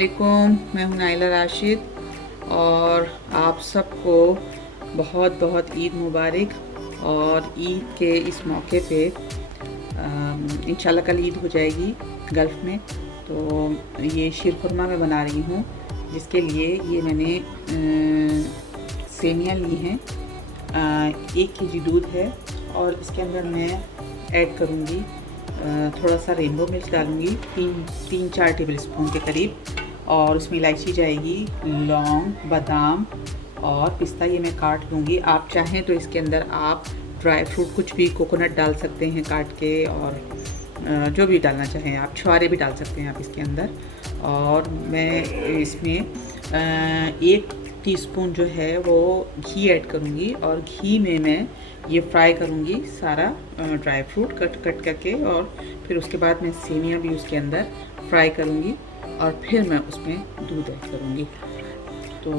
वालेकुम, मैं हूं नाइला राशिद और आप सबको बहुत बहुत ईद मुबारक। और ईद के इस मौके पे इंशाल्लाह कल ईद हो जाएगी गल्फ़ में, तो ये शीर खुरमा मैं बना रही हूँ, जिसके लिए ये मैंने सेमियाँ ली हैं। 1 केजी दूध है और इसके अंदर मैं ऐड करूँगी थोड़ा सा रेनबो मिल्क डालूँगी, 3-4 टेबलस्पून के करीब, और उसमें इलायची जाएगी, लौंग, बादाम और पिस्ता ये मैं काट लूँगी। आप चाहें तो इसके अंदर आप ड्राई फ्रूट कुछ भी, कोकोनट डाल सकते हैं काट के, और जो भी डालना चाहें आप, छुआरे भी डाल सकते हैं आप इसके अंदर। और मैं इसमें 1 टीस्पून जो है वो घी ऐड करूँगी, और घी में मैं ये फ्राई करूँगी सारा ड्राई फ्रूट कट करके, और फिर उसके बाद मैं सेमियाँ भी उसके अंदर फ्राई करूँगी, और फिर मैं उसमें दूध ऐड करूँगी। तो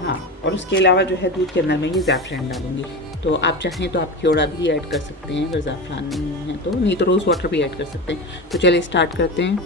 हाँ, और उसके अलावा जो है दूध के अंदर मैं ये ज़ाफ़रान डालूँगी। तो आप चाहें तो आप क्योड़ा भी ऐड कर सकते हैं, अगर ज़ाफ़रान नहीं है तो, नहीं तो रोज़ वाटर भी ऐड कर सकते हैं। तो चलिए स्टार्ट करते हैं।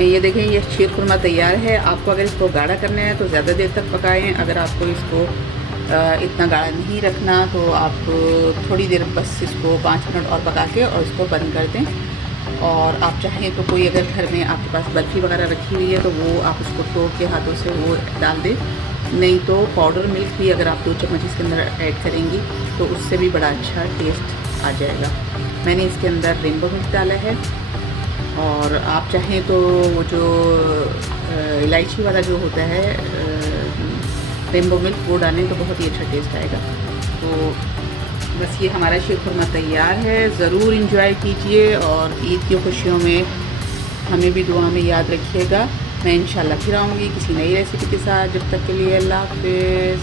ये देखें, ये शीर खुरमा तैयार है। आपको अगर इसको गाढ़ा करना है तो ज़्यादा देर तक पकाएं। अगर आपको इसको इतना गाढ़ा नहीं रखना तो आप थोड़ी देर बस इसको 5 मिनट और पका के और इसको बंद कर दें। और आप चाहें तो कोई अगर घर में आपके पास बर्फ़ी वगैरह रखी हुई है तो वो आप उसको तोड़ के हाथों से वो डाल दें। नहीं तो पाउडर मिल्क भी अगर आप 2 चम्मच इसके अंदर ऐड करेंगी तो उससे भी बड़ा अच्छा टेस्ट आ जाएगा। मैंने इसके अंदर रेनबो मिल्क डाला है, और आप चाहें तो वो जो इलायची वाला जो होता है रेनबो मिल्क, वो डालें तो बहुत ही अच्छा टेस्ट आएगा। तो बस ये हमारा शीर खुरमा तैयार है। ज़रूर इंजॉय कीजिए और ईद की खुशियों में हमें भी दुआ में याद रखिएगा। मैं इंशाल्लाह फिर आऊँगी किसी नई रेसिपी के साथ। जब तक के लिए अल्लाह हाफ़िज़।